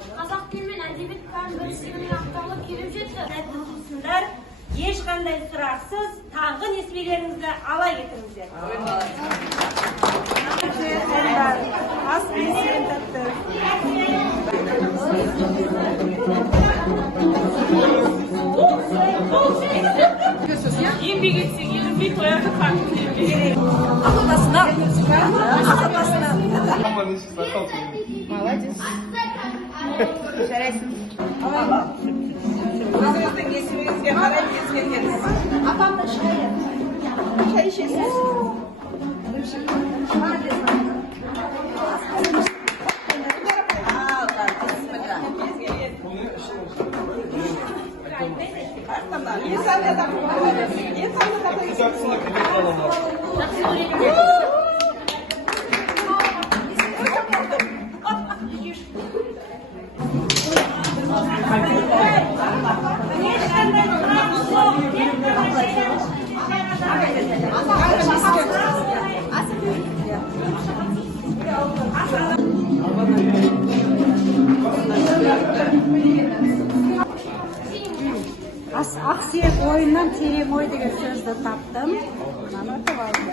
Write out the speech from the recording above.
Қазақ тілі мен әдебиет пән бөлімшесінің ақтаулы келіп жетті. Сәтті болсындар, ешқандай сұрақсыз таңғы несібелеріңізді ала кетіңіздер. Ас пенсиян тәтті. Еңбек етсең, ерінбей тояды қанты. Молодец. Жарайсың. Өзіңіздің есіміңізге қарай кез келгенсіз. Апам да шай. Шай ішесіз. Ақсүйек ойыннан терең ой деген сөзді таптым. Мынаны ұтып алдым.